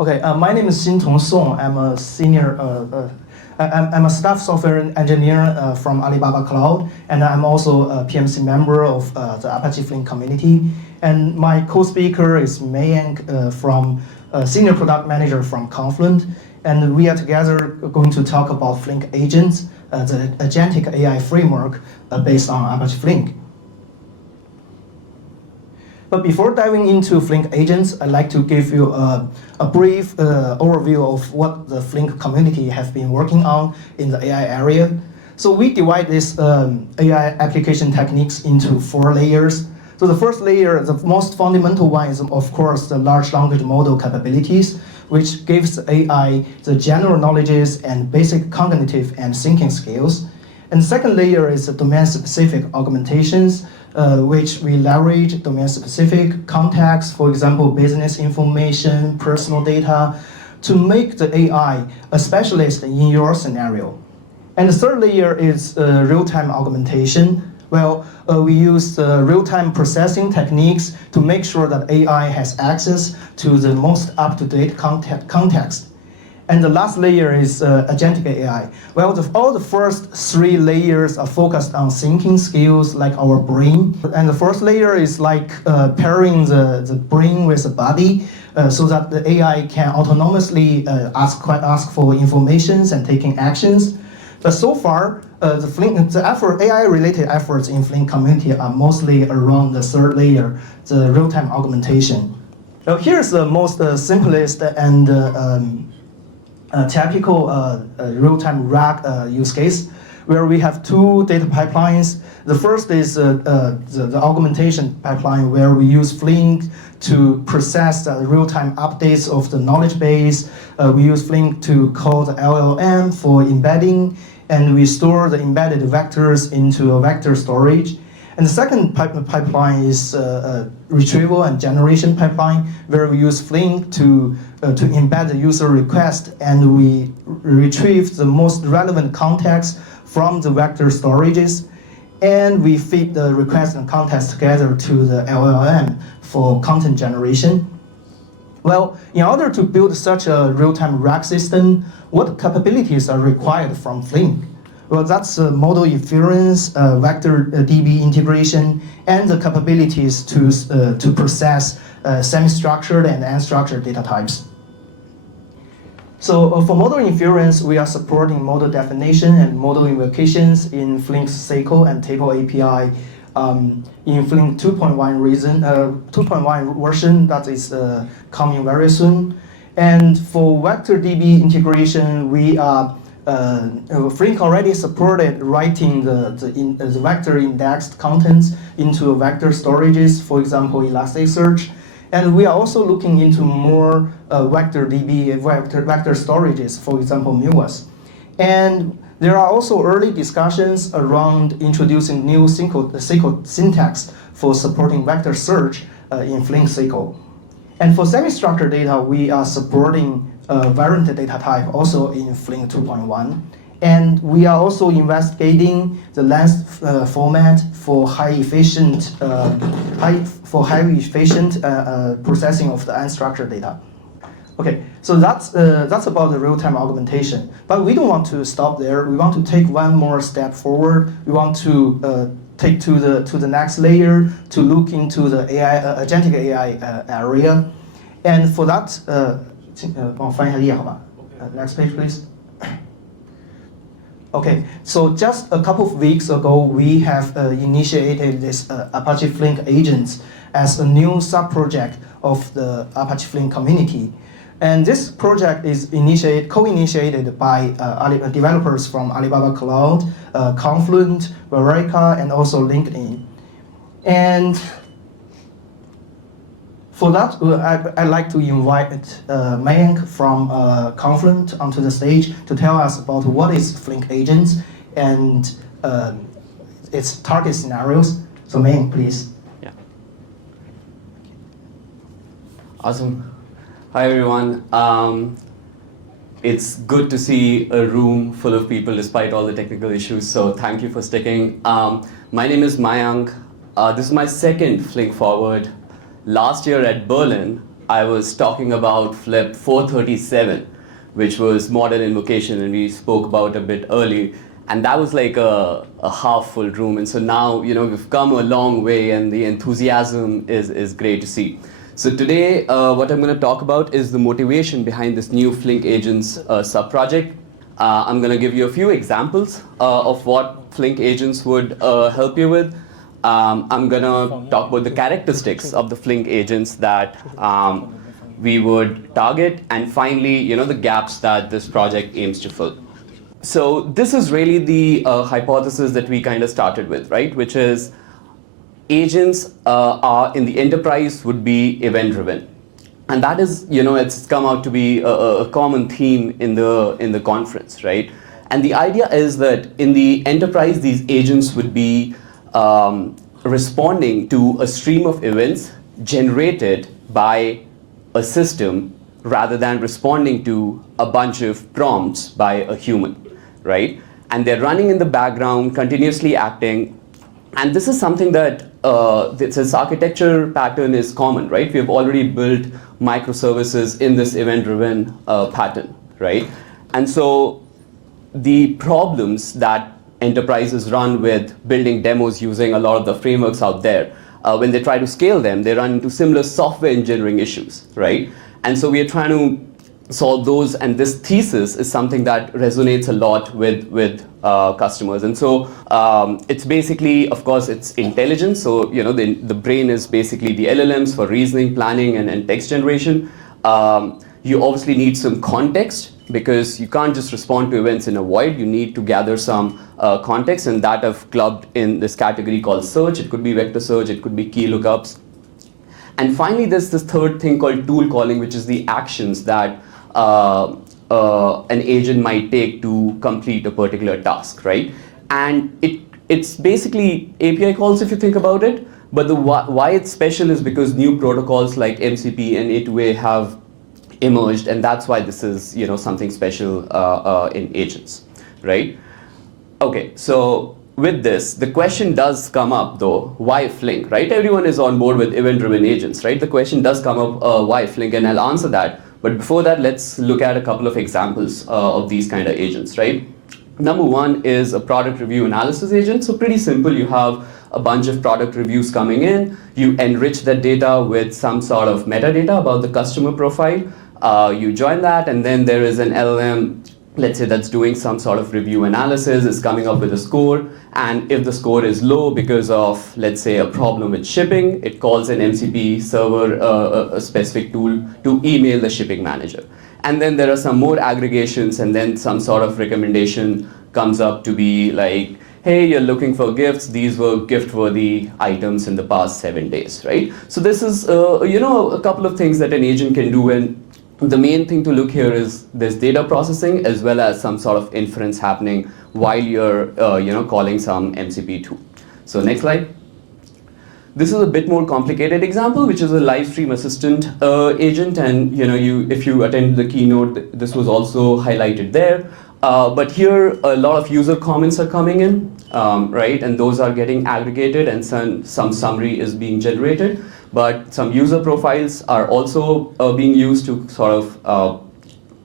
Okay, my name is Xintong Song. I'm a senior, I'm a staff software engineer from Alibaba Cloud, and I'm also a PMC member of the Apache Flink community. And my co-speaker is Mayank from senior product manager from Confluent, and we are together going to talk about Flink Agents, the Agentic AI framework based on Apache Flink. But before diving into Flink Agents, I'd like to give you a brief overview of what the Flink community has been working on in the AI area. So we divide this AI application techniques into 4 layers. So the first layer, the most fundamental one, is of course the large language model capabilities, which gives AI the general knowledges and basic cognitive and thinking skills. And the second layer is the domain-specific augmentations, which we leverage domain-specific context, for example, business information, personal data, to make the AI a specialist in your scenario. And the third layer is real-time augmentation. Well, we use real-time processing techniques to make sure that AI has access to the most up-to-date context. And the last layer is Agentic AI. Well, all the first 3 layers are focused on thinking skills like our brain. And the first layer is like pairing the brain with the body so that the AI can autonomously ask for information and taking actions. But so far, the AI-related efforts in Flink community are mostly around the third layer, the real-time augmentation. Now here's the most simplest and typical real-time RAG use case, where we have 2 data pipelines. The first is the augmentation pipeline, where we use Flink to process the real-time updates of the knowledge base. We use Flink to call the LLM for embedding, and we store the embedded vectors into a vector storage. And the second pipeline is retrieval and generation pipeline, where we use Flink to embed the user request, and we retrieve the most relevant context from the vector storages, and we feed the request and context together to the LLM for content generation. Well, in order to build such a real-time RAG system, what capabilities are required from Flink? Well, that's model inference, vector DB integration, and the capabilities to process semi-structured and unstructured data types. So for model inference, we are supporting model definition and model invocations in Flink's SQL and table API in Flink 2.1 version that is coming very soon. And for vector DB integration, we are Flink already supported writing the vector indexed contents into vector storages, for example, Elasticsearch. And we are also looking into more vector DB, vector storages, for example, Muas. And there are also early discussions around introducing new SQL syntax for supporting vector search in Flink SQL. And for semi-structured data, we are supporting variant data type also in Flink 2.1. And we are also investigating the length format for highly efficient processing of the unstructured data. Okay, so that's about the real-time augmentation. But we don't want to stop there. We want to take one more step forward. We want to take to the next layer to look into the AI agentic AI area. And for that, next page, please. Okay, so just a couple of weeks ago, we have initiated this Apache Flink Agents as a new sub-project of the Apache Flink community. And this project is co-initiated by developers from Alibaba Cloud, Confluent, Verica, and also LinkedIn. And for that, I'd like to invite Mayank from Confluent onto the stage to tell us about what is Flink Agents and its target scenarios. So Mayank, please. Yeah. Awesome. Hi, everyone. It's good to see a room full of people despite all the technical issues, so thank you for sticking. My name is Mayank. This is my second Flink Forward. Last year at Berlin, I was talking about Flip 437, which was modern invocation, and we spoke about a bit early. And that was like a half full room. And so now, we've come a long way, and the enthusiasm is great to see. So today, what I'm going to talk about is the motivation behind this new Flink Agents sub-project. I'm going to give you a few examples of what Flink Agents would help you with. I'm going to talk about the characteristics of the Flink Agents that we would target, and finally, the gaps that this project aims to fill. So this is really the hypothesis that we kind of started with, right? Which is agents are in the enterprise would be event-driven. And that is, it's come out to be a common theme in the conference, right? And the idea is that in the enterprise, these agents would be responding to a stream of events generated by a system rather than responding to a bunch of prompts by a human, right? And they're running in the background, continuously acting. And this is something that this architecture pattern is common, right? We have already built microservices in this event-driven pattern, right? And so the problems that enterprises run with building demos using a lot of the frameworks out there, when they try to scale them, they run into similar software engineering issues, right? And so we are trying to solve those, and this thesis is something that resonates a lot with customers. And so it's basically, of course, it's intelligence. So the brain is basically the LLMs for reasoning, planning, and text generation. You obviously need some context, because you can't just respond to events in a void. You need to gather some context, and that I've clubbed in this category called search. It could be vector search, it could be key lookups. And finally, there's this third thing called tool calling, which is the actions that an agent might take to complete a particular task, right? And it's basically API calls, if you think about it. But why it's special is because new protocols like MCP and A2A have emerged, and that's why this is something special in agents, right? Okay, so with this, the question does come up though, why Flink, right? Everyone is on board with event-driven agents, right? The question does come up, why Flink, and I'll answer that. But before that, let's look at a couple of examples of these kind of agents, right? Number one is a product review analysis agent. So pretty simple. You have a bunch of product reviews coming in. You enrich that data with some sort of metadata about the customer profile. You join that, and then there is an LLM, let's say, that's doing some sort of review analysis, is coming up with a score. And if the score is low because of, let's say, a problem with shipping, it calls an MCP server, a specific tool, to email the shipping manager. And then there are some more aggregations, and then some sort of recommendation comes up to be like, hey, you're looking for gifts. These were gift-worthy items in the past 7 days, right? So this is, a couple of things that an agent can do. And the main thing to look here is there's data processing as well as some sort of inference happening while you're, calling some MCP tool. So next slide. This is a bit more complicated example, which is a live stream assistant agent. And if you attend the keynote, this was also highlighted there. But here, a lot of user comments are coming in, right? And those are getting aggregated, and some summary is being generated. But some user profiles are also being used to sort of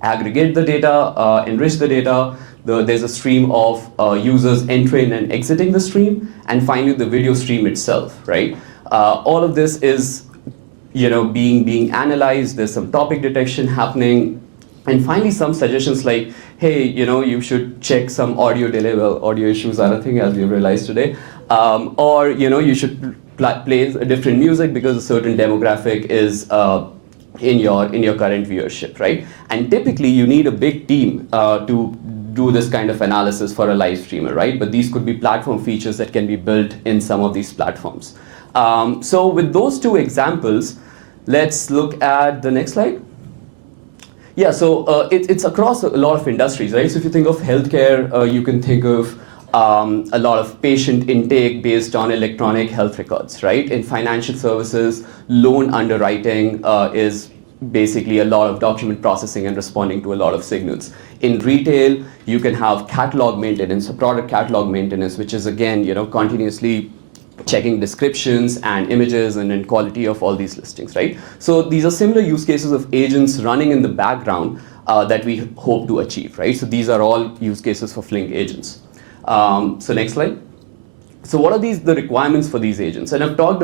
aggregate the data, enrich the data. There's a stream of users entering and exiting the stream, and finally the video stream itself, right? All of this is being analyzed. There's some topic detection happening. And finally, some suggestions like, hey, you should check some audio delay. Well, audio issues are a thing, as we've realized today. Or, you should play a different music because a certain demographic is in your current viewership, right? And typically, you need a big team to do this kind of analysis for a live streamer, right? But these could be platform features that can be built in some of these platforms. So with those two examples, let's look at the next slide. Yeah, so it's across a lot of industries, right? So if you think of healthcare, you can think of a lot of patient intake based on electronic health records, right? In financial services, loan underwriting is basically a lot of document processing and responding to a lot of signals. In retail, you can have catalog maintenance, product catalog maintenance, which is again, continuously checking descriptions and images and then quality of all these listings, right? So these are similar use cases of agents running in the background that we hope to achieve, right? So these are all use cases for Flink agents. So next slide. So what are the requirements for these agents? And I've talked,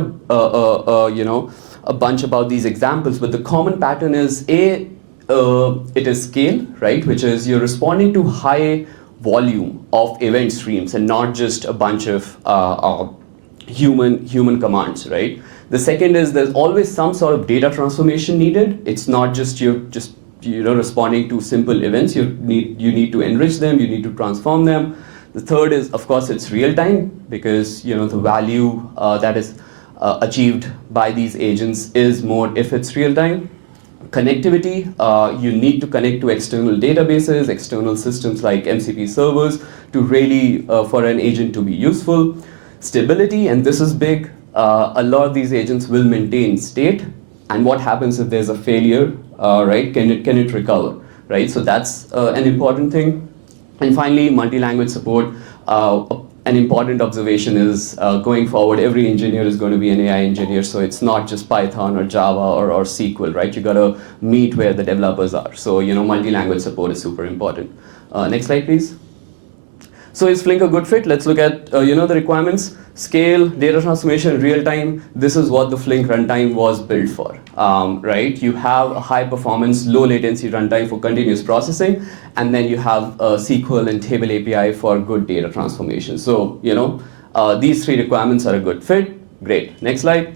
a bunch about these examples, but the common pattern is it is scale, right? Which is you're responding to high volume of event streams and not just a bunch of human commands, right? The second is there's always some sort of data transformation needed. It's not just responding to simple events. You need to enrich them. You need to transform them. The third is, of course, it's real time, because the value that is achieved by these agents is more if it's real time. Connectivity, you need to connect to external databases, external systems like MCP servers to really, for an agent to be useful. Stability, and this is big, a lot of these agents will maintain state, and what happens if there's a failure, right? Can it recover, right? So that's an important thing. And finally, multi-language support. An important observation is going forward, every engineer is going to be an AI engineer, so it's not just Python or Java or SQL, right? You got to meet where the developers are. So multi-language support is super important. Next slide, please. So is Flink a good fit? Let's look at the requirements. Scale, data transformation, real time. This is what the Flink runtime was built for, right? You have a high performance, low latency runtime for continuous processing, and then you have SQL and table API for good data transformation. So these three requirements are a good fit. Great. Next slide.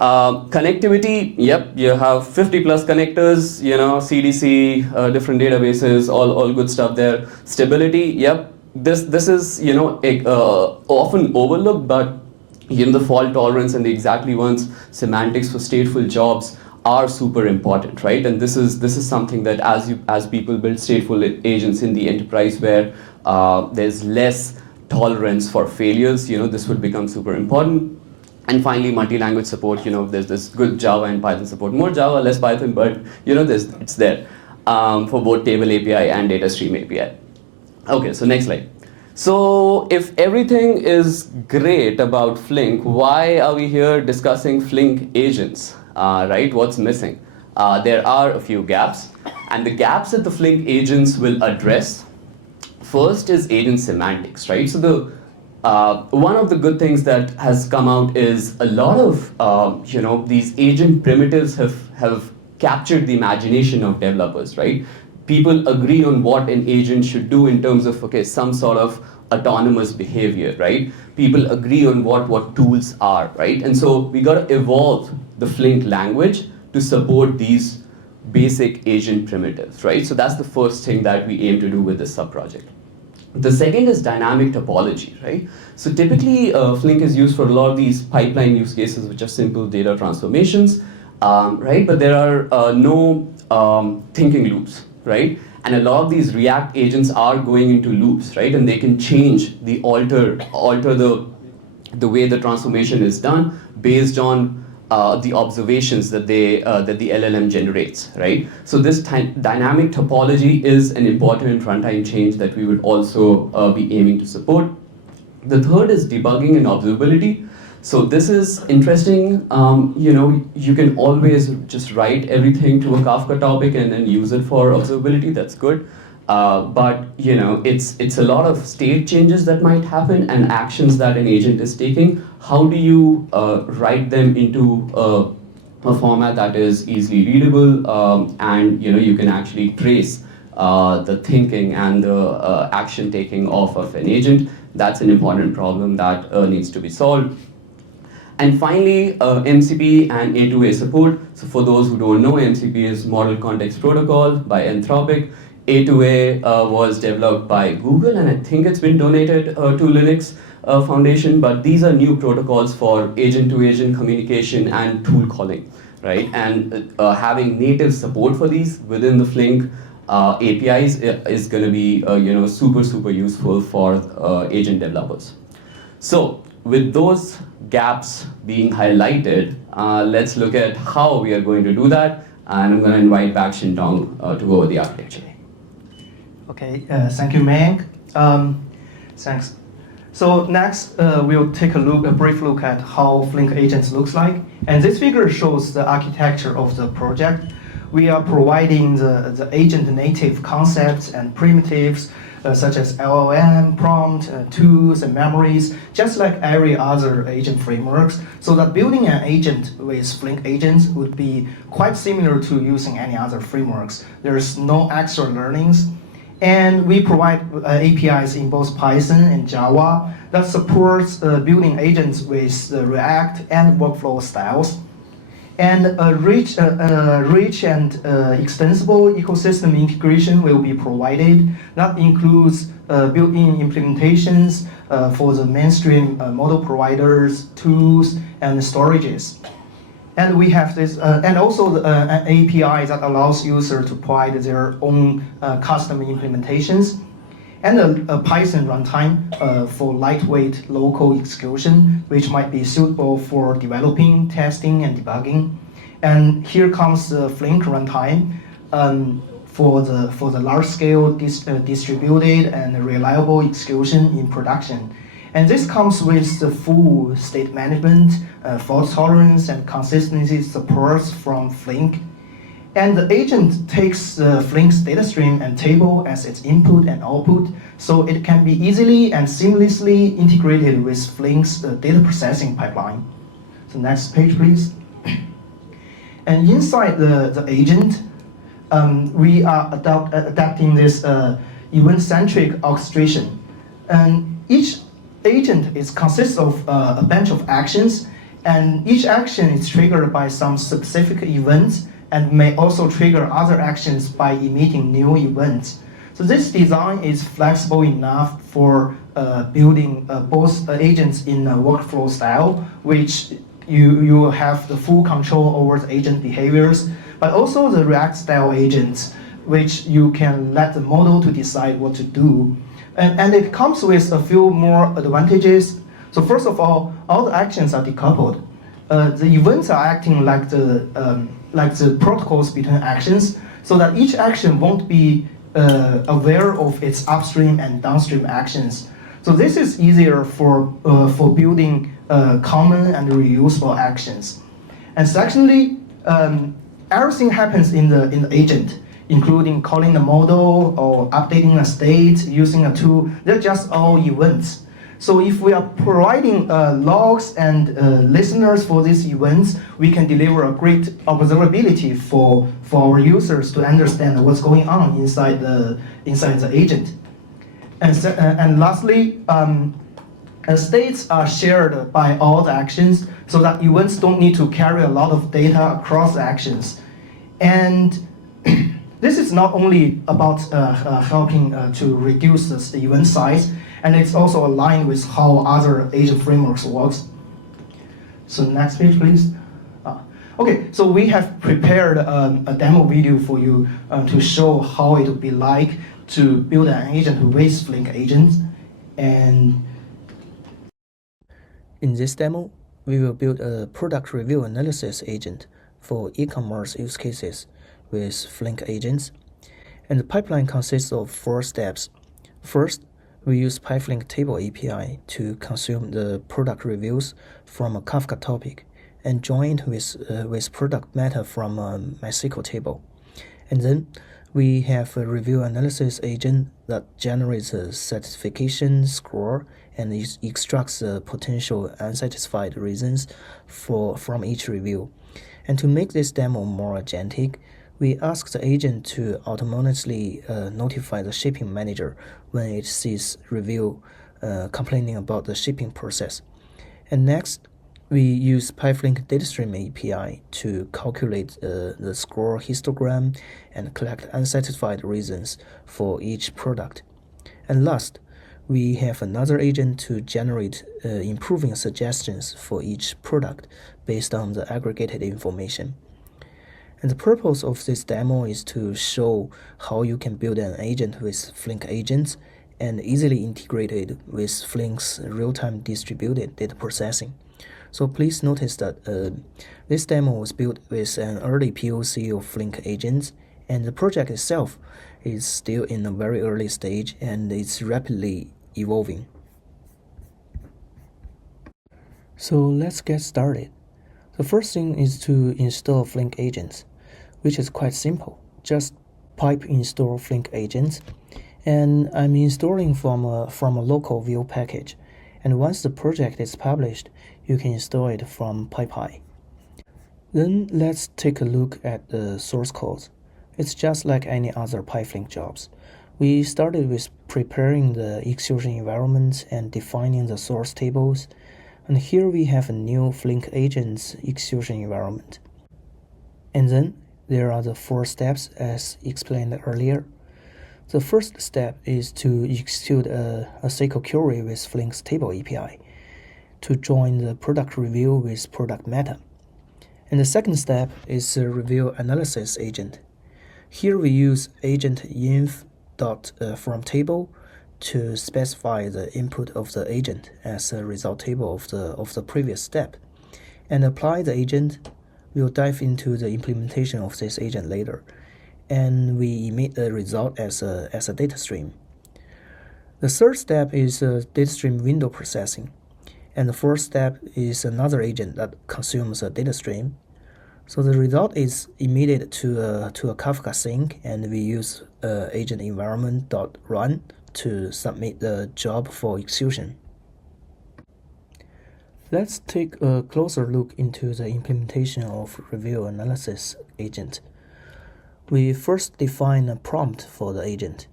Connectivity, yep, you have 50 plus connectors, CDC, different databases, all good stuff there. Stability, yep, this is often overlooked, but the fault tolerance and the exactly once semantics for stateful jobs are super important, right? And this is something that as people build stateful agents in the enterprise where there's less tolerance for failures, this would become super important. And finally, multi-language support, there's this good Java and Python support. More Java, less Python, but it's there for both table API and data stream API. Okay, so next slide. So if everything is great about Flink, why are we here discussing Flink agents, right? What's missing? There are a few gaps, and the gaps that the Flink agents will address, first is agent semantics, right? So one of the good things that has come out is a lot of these agent primitives have captured the imagination of developers, right? People agree on what an agent should do in terms of some sort of autonomous behavior, right? People agree on what tools are, right? And so we got to evolve the Flink language to support these basic agent primitives, right? So that's the first thing that we aim to do with this sub-project. The second is dynamic topology, right? So typically, Flink is used for a lot of these pipeline use cases, which are simple data transformations, right? But there are no thinking loops, right? And a lot of these React agents are going into loops, right? And they can change alter the way the transformation is done based on the observations that the LLM generates, right? So this dynamic topology is an important runtime change that we would also be aiming to support. The third is debugging and observability. So this is interesting. You can always just write everything to a Kafka topic and then use it for observability. That's good. But it's a lot of state changes that might happen and actions that an agent is taking. How do you write them into a format that is easily readable and you can actually trace the thinking and the action taking of an agent? That's an important problem that needs to be solved. And finally, MCP and A2A support. So for those who don't know, MCP is Model Context Protocol by Anthropic. A2A was developed by Google, and I think it's been donated to Linux Foundation, but these are new protocols for agent-to-agent communication and tool calling, right? And having native support for these within the Flink APIs is going to be super useful for agent developers. So with those gaps being highlighted, let's look at how we are going to do that, and I'm going to invite back Xintong to go over the architecture. Okay, thank you, Mayank. Thanks. So next, we'll take a brief look at how Flink Agents looks like. And this figure shows the architecture of the project. We are providing the agent native concepts and primitives such as LLM, prompt, tools, and memories, just like every other agent frameworks, so that building an agent with Flink Agents would be quite similar to using any other frameworks. There's no extra learnings. And we provide APIs in both Python and Java that supports building agents with React and workflow styles. And a rich and extensible ecosystem integration will be provided. That includes built-in implementations for the mainstream model providers, tools, and storages. And we have this, and also an API that allows users to provide their own custom implementations, and a Python runtime for lightweight local execution, which might be suitable for developing, testing, and debugging. And here comes the Flink runtime for the large-scale distributed and reliable execution in production. And this comes with the full state management, fault tolerance, and consistency supports from Flink. And the agent takes Flink's data stream and table as its input and output, so it can be easily and seamlessly integrated with Flink's data processing pipeline. So next page, please. And inside the agent, we are adapting this event-centric orchestration. And each agent consists of a bunch of actions, and each action is triggered by some specific events and may also trigger other actions by emitting new events. So this design is flexible enough for building both agents in a workflow style, which you have the full control over the agent behaviors, but also the React style agents, which you can let the model to decide what to do. And it comes with a few more advantages. So first of all the actions are decoupled. The events are acting like the protocols between actions, so that each action won't be aware of its upstream and downstream actions. So this is easier for building common and reusable actions. And secondly, everything happens in the agent, including calling the model or updating a state, using a tool. They're just all events. So if we are providing logs and listeners for these events, we can deliver a great observability for our users to understand what's going on inside the agent. And lastly, states are shared by all the actions, so that events don't need to carry a lot of data across the actions. And this is not only about helping to reduce the event size, and it's also aligned with how other agent frameworks works. So next page, please. Okay, so we have prepared a demo video for you to show how it would be like to build an agent with Flink Agents. And in this demo, we will build a product review analysis agent for e-commerce use cases with Flink Agents. And the pipeline consists of 4 steps. First, we use PyFlink table API to consume the product reviews from a Kafka topic and join it with product meta from a MySQL table. And then we have a review analysis agent that generates a certification score and extracts the potential unsatisfied reasons from each review. And to make this demo more agentic, we ask the agent to autonomously notify the shipping manager when it sees review complaining about the shipping process. And next, we use PyFlink datastream API to calculate the score histogram and collect unsatisfied reasons for each product. And last, we have another agent to generate improving suggestions for each product based on the aggregated information. And the purpose of this demo is to show how you can build an agent with Flink Agents and easily integrate it with Flink's real-time distributed data processing. So please notice that this demo was built with an early POC of Flink Agents, and the project itself is still in a very early stage and it's rapidly evolving. So let's get started. The first thing is to install Flink Agents, which is quite simple. Just pipe install Flink Agents, and I'm installing from a local view package. And once the project is published, you can install it from PyPy. Then let's take a look at the source code. It's just like any other PyFlink jobs. We started with preparing the execution environment and defining the source tables. And here we have a new Flink Agents execution environment. And then there are the 4 steps as explained earlier. The first step is to execute a SQL query with Flink's table API to join the product review with product meta. And the second step is a review analysis agent. Here we use agent inv.from table to specify the input of the agent as a result table of the previous step, and apply the agent. We'll dive into the implementation of this agent later, and we emit the result as a data stream. The third step is data stream window processing, and the fourth step is another agent that consumes a data stream. So the result is emitted to a Kafka sink, and we use agent environment.run to submit the job for execution. Let's take a closer look into the implementation of review analysis agent. We first define a prompt for the agent.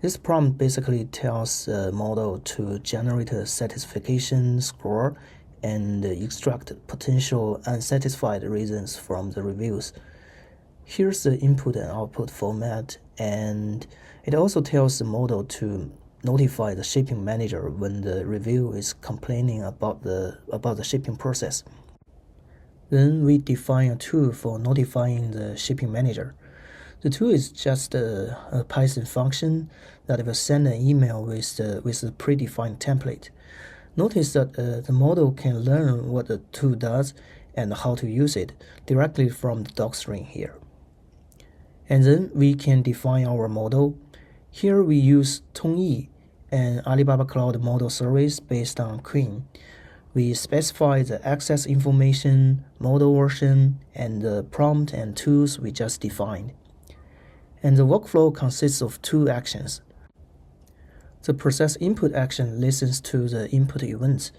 This prompt basically tells the model to generate a satisfaction score and extract potential unsatisfied reasons from the reviews. Here's the input and output format, and it also tells the model to notify the shipping manager when the review is complaining about the shipping process. Then we define a tool for notifying the shipping manager. The tool is just a Python function that will send an email with a predefined template. Notice that the model can learn what the tool does and how to use it directly from the docstring here. And then we can define our model. Here we use Tongyi, an Alibaba Cloud model service based on Queen. We specify the access information, model version, and the prompt and tools we just defined. And the workflow consists of 2 actions. The process input action listens to the input events.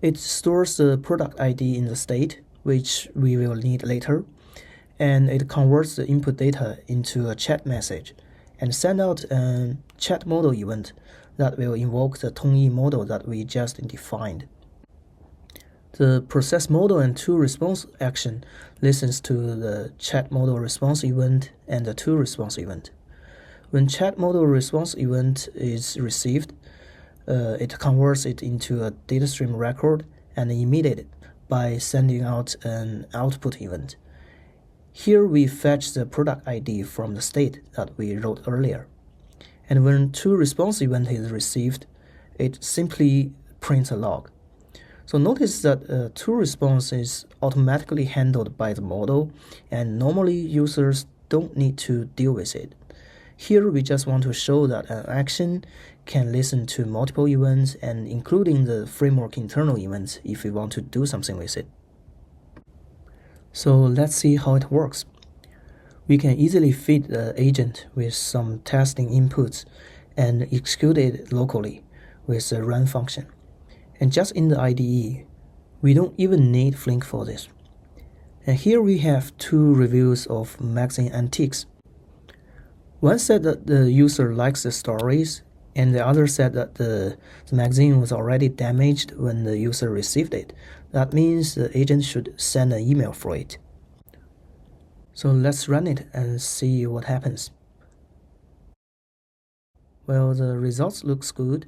It stores the product ID in the state, which we will need later, and it converts the input data into a chat message and send out a chat model event that will invoke the Tongyi model that we just defined. The process model and tool response action listens to the chat model response event and the tool response event. When chat model response event is received, it converts it into a data stream record and emits it by sending out an output event. Here we fetch the product ID from the state that we wrote earlier. And when tool response event is received, it simply prints a log. So notice that tool response is automatically handled by the model, and normally users don't need to deal with it. Here we just want to show that an action can listen to multiple events and including the framework internal events if we want to do something with it. So let's see how it works. We can easily feed the agent with some testing inputs and execute it locally with the run function. And just in the IDE, we don't even need Flink for this. And here we have 2 reviews of magazine antiques. One said that the user likes the stories, and the other said that the magazine was already damaged when the user received it. That means the agent should send an email for it. So let's run it and see what happens. Well, the results looks good.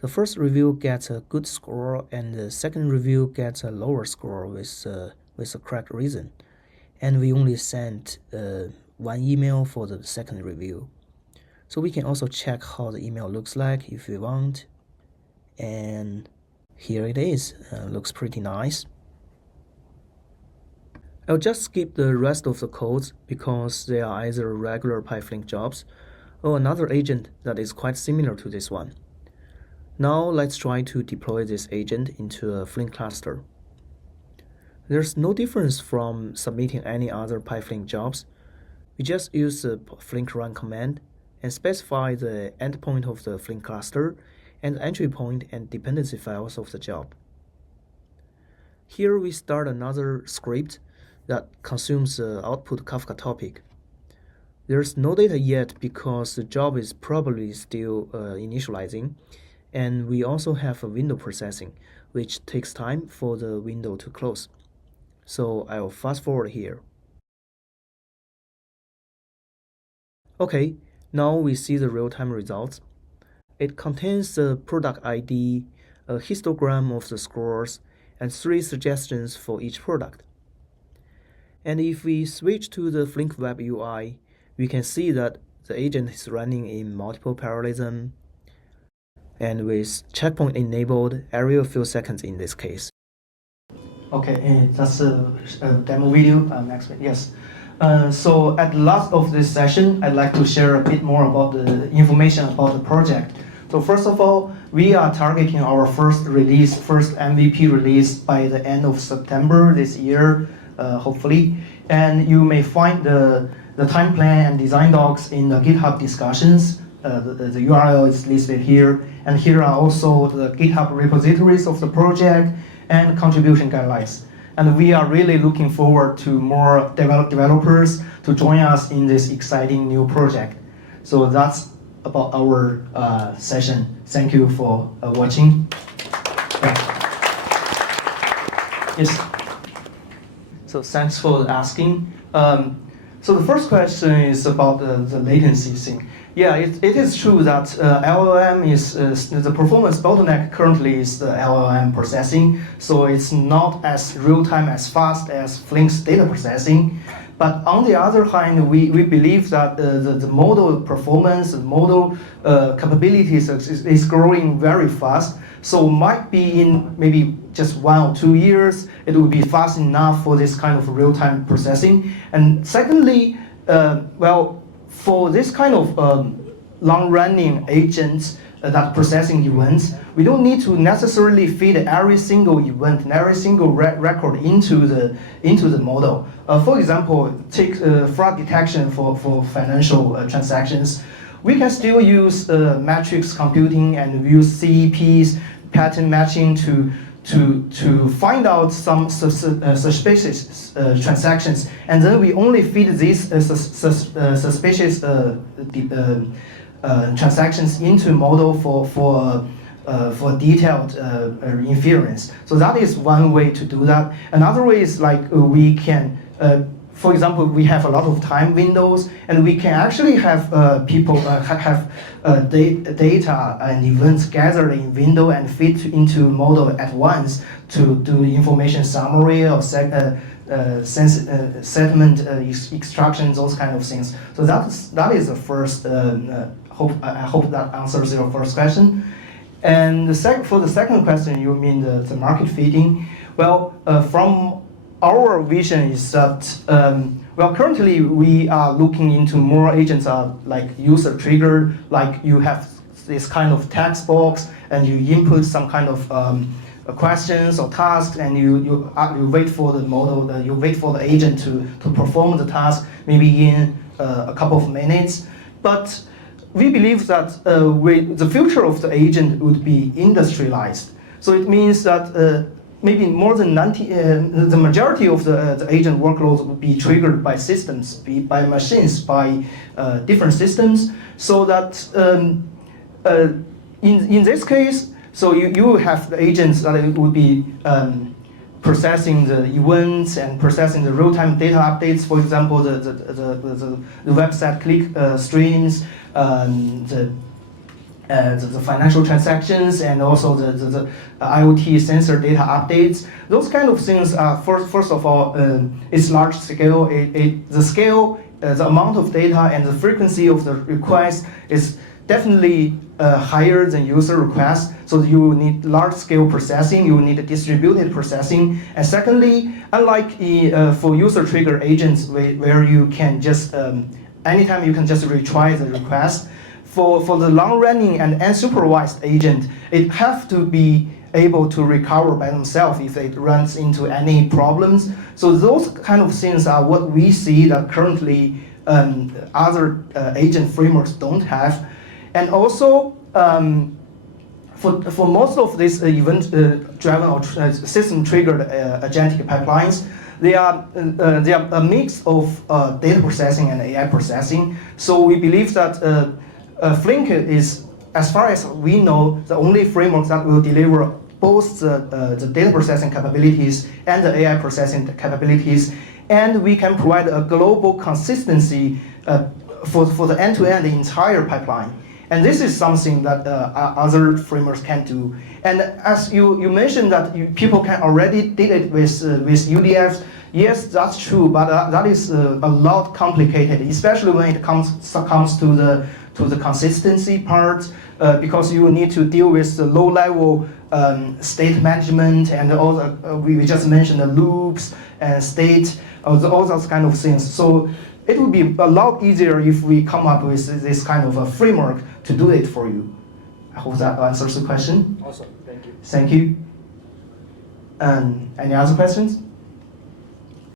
The first review gets a good score, and the second review gets a lower score with the correct reason. And we only sent 1 email for the second review. So we can also check how the email looks like if we want. And here it is. Looks pretty nice. I'll just skip the rest of the codes because they are either regular PyFlink jobs or another agent that is quite similar to this one. Now let's try to deploy this agent into a Flink cluster. There's no difference from submitting any other PyFlink jobs. We just use the Flink run command and specify the endpoint of the Flink cluster and entry point and dependency files of the job. Here we start another script that consumes the output Kafka topic. There's no data yet because the job is probably still initializing, and we also have a window processing, which takes time for the window to close. So I'll fast forward here. Okay, now we see the real-time results. It contains the product ID, a histogram of the scores, and 3 suggestions for each product. And if we switch to the Flink web UI, we can see that the agent is running in multiple parallelism and with checkpoint enabled every few seconds in this case. Okay, and that's a demo video. Next, yes. So at the last of this session, I'd like to share a bit more about the information about the project. So first of all, we are targeting our first MVP release by the end of September this year, hopefully. And you may find the time plan and design docs in the GitHub discussions. The URL is listed here. And here are also the GitHub repositories of the project and contribution guidelines. And we are really looking forward to more developers to join us in this exciting new project. So that's about our session. Thank you for watching. Yeah. Yes. So thanks for asking. So the first question is about the latency thing. Yeah, it is true that LLM is the performance bottleneck currently is the LLM processing. So it's not as real-time, as fast as Flink's data processing. But on the other hand, we believe that the model performance, the model capabilities is growing very fast. So might be in maybe just 1 or 2 years, it will be fast enough for this kind of real-time processing. And secondly, well, for this kind of long-running agents that processing events, we don't need to necessarily feed every single event and every single record into the model. For example, take fraud detection for financial transactions. We can still use matrix computing and use CEPs, pattern matching to find out some suspicious transactions, and then we only feed these suspicious transactions into model for detailed inference. So that is one way to do that. Another way is like we can, for example, we have a lot of time windows, and we can actually have people have data and events gathered in window and feed into model at once to do information summary or settlement extractions, those kind of things. So that is the first. I hope that answers your first question. And for the second question, you mean the market feeding. Well, from our vision is that, well, currently we are looking into more agents are like user triggered, like you have this kind of text box and you input some kind of questions or tasks, and you wait for the model, you wait for the agent to perform the task maybe in a couple of minutes. But we believe that the future of the agent would be industrialized. So it means that maybe more than 90, the majority of the agent workloads would be triggered by systems, by machines, by different systems. So that in this case, so you have the agents that would be processing the events and processing the real-time data updates. For example, the website click streams, the financial transactions, and also the IoT sensor data updates. Those kind of things are first of all, it's large scale. The scale, the amount of data, and the frequency of the request is definitely higher than user requests. So you will need large scale processing. You will need distributed processing. And secondly, unlike for user trigger agents, where you can just anytime you can just retry the request. for the long-running and unsupervised agent, it have to be able to recover by themselves if it runs into any problems. So those kind of things are what we see that currently other agent frameworks don't have. And also, for most of these event-driven or system-triggered agentic pipelines, they are a mix of data processing and AI processing. So we believe that Flink is, as far as we know, the only framework that will deliver both the data processing capabilities and the AI processing capabilities, and we can provide a global consistency for the end-to-end entire pipeline. And this is something that other frameworks can do. And as you mentioned that people can already did it with UDFs. Yes, that's true, but that is a lot complicated, especially when it comes to the consistency part, because you need to deal with the low-level state management and all the we just mentioned the loops and state, all those kind of things. So it would be a lot easier if we come up with this kind of a framework to do it for you. I hope that answers the question. Awesome, thank you. Thank you. Any other questions?